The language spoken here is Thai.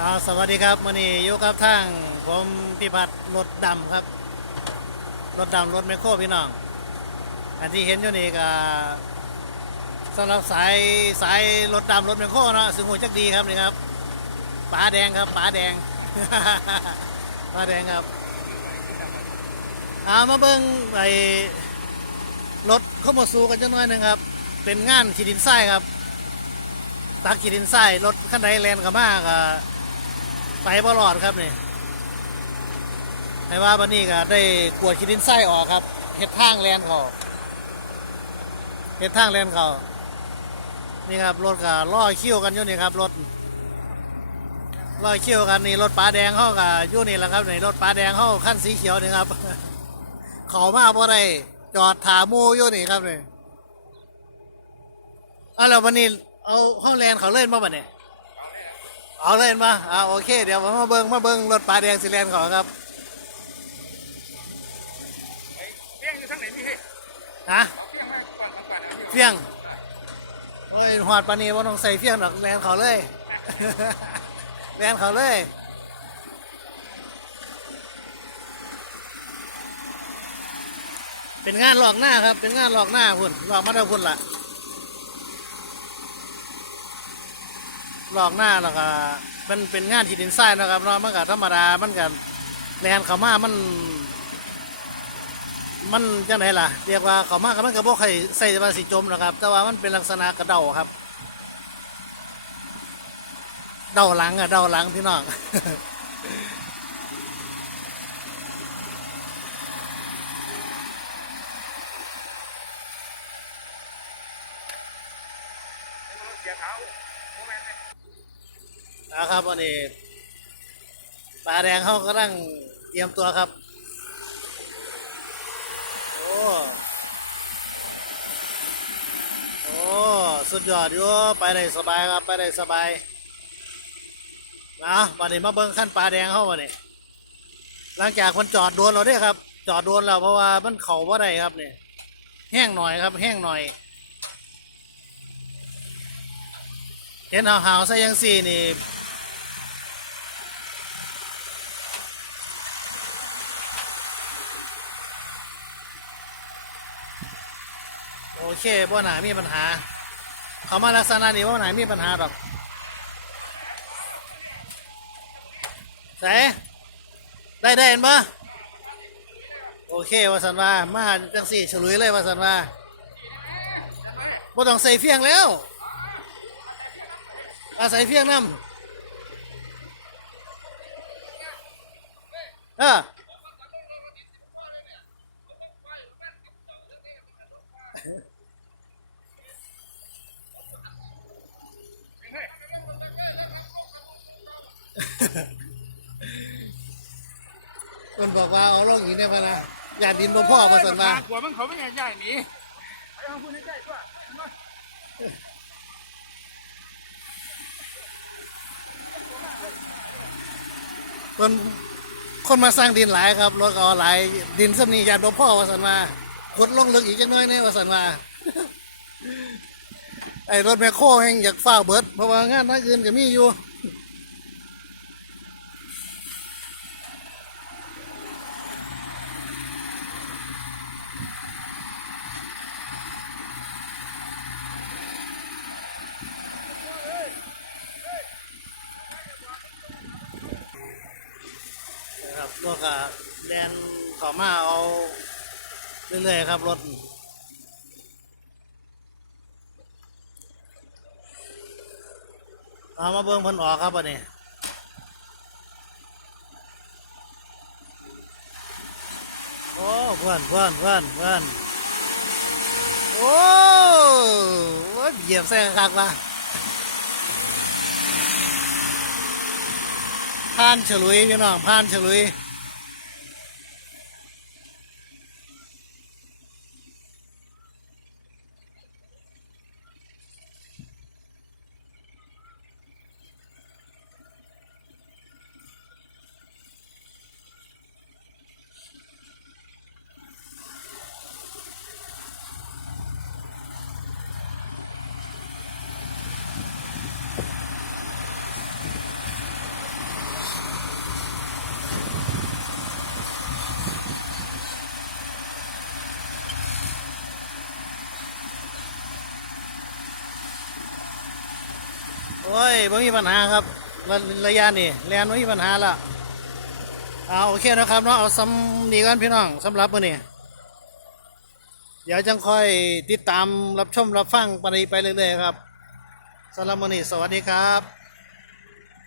อาสวัสดีครับมื่อนี้อยู่กับทางผมพิพัฒน์รถดำครับ รถดำรถแมคโครพี่น้อง อันที่เห็นอยู่นี่ก็สำหรับสายสายรถดำรถแมคโครเนาะสึงหูจักดีครับนี่ครับป๋าแดงครับป๋าแดงป๋าแดงครับเอามาเบิ้งไอรถเข้ามาสู้กันจังน้อยหนึ่งครับ เป็นงานขีดินทรายครับ ตักขีดินทรายรถคันใดแลนกับมากอะ ไปบลอดครับนี่ให้ว่าวันนี้ก็ได้กวดขี้ดินไส้ออกครับเฮ็ดทางแลนเขาเฮ็ดทางแลนเขานี่ครับรถก็ล่อคิ้วกันอยู่นี่ครับรถล่อคิ้วกันนี่รถป้าแดงเขาก็อยู่นี่แหละครับนี่รถป้าแดงเขาขั้นสีเขียวนี่ครับเขามาบ่ได้จอดถามูอยู่นี่ครับนี่เอาแล้ววันนี้เอาห้องแลนเขาเล่นมาบ่เนี่ย เอาเล่นมาอ่าโอเค เดี๋ยวผมมาเบิ้งมาเบิ้งรถปลาแดงสีแลนก่อนครับไอ้เลี้ยงอยู่ทางไหนพี่เฮ้ยฮะเลี้ยงมาก่อนก่อนก่อนเฟียงโอ้ยหอดปานนี้ว่าต้องใส่เฟียงดอกแลนเขาเลยแลนเขาเลยเป็นงานหลอกหน้าครับ เป็นงานหลอกหน้าพุ่นหลอกมาได้พุ่นละ ลอกหน้าแล้วก็มันเป็นงานที่ดินทรายนะครับเนาะมันก็ธรรมดามันก็แลนเขามามัน มันจังไหนล่ะ เรียกว่าเขามากับมันก็บ่ใครใส่ว่าสิจมหรอกครับ แต่ว่ามันเป็นลักษณะกระเดาครับ เดาหลังอะเดาหลังพี่น้องเสียเท้า นะครับวันนี้ปลาแดงเขากำลังเตรียมตัวครับ โอ้โอ้สุดยอดอยู่ไปได้สบายครับไปได้สบายนะวันนี้มาเบิ้งขั้นปลาแดงเขาวันนี้หลังจากคนจอดโดนเราเด้ครับ จอดโดนเราเพราะว่ามันเข่าว่าได้ครับเนี่ยแห้งหน่อยครับ แห้งหน่อย ห็นหาวๆซะยังสี่นี่โอเคบ่หนามีปัญหา เขามาลักษณะนี้บ่หนามีปัญหาหรอกใส่ได้ได้เห็นปะโอเควาสันว่ามาจังสี่ฉลุยเลยวาสันว่าบ่ต้องใส่เฟียงแล้ว อาศัยเฟียงน้ำเออคนบอกว่าเอาลงอีกได้ปะนะอยากดินบ่พ่อมาสันว่ากลัวมันเขาไม่ใหญ่ใหญ่หนีไปเอาพูดให้ใหญ่ตัว คนคนมาสร้างดินหลายครับรถก็เอาหลายดินสำนีอยากบ่พ่อว่าสันว่าขดลงลึกอีกจักหน้อยแน่ว่าสันว่าไอ้รถแมคโครแห่งอยากฝ้าเบิดเพราะว่างานนักอื่นก็มีอยู่ นะครับรถก็แดนเขอมาเอาเรื่อยๆครับรถเอามาเบิ่งพิ่นออกครับอันนี้โอ้เพื่อนเพื่อนเพื่อนเพื่อนโอ้ยเหยียบแซงคักว่ะผ่านฉลุยพี่น้องผ่านฉลุย โอ้ยไม่มีปัญหาครับระระยะนี่แลนไม่มีปัญหาละเอาโอเคนะครับเนาะเอาซ้ำนี่กันพี่น้องสำหรับมื้อนี้เดี๋ยวจังค่อยติดตามรับชมรับฟังไปไปเรื่อยๆครับสำหรับมื้อนี้สวัสดีครับ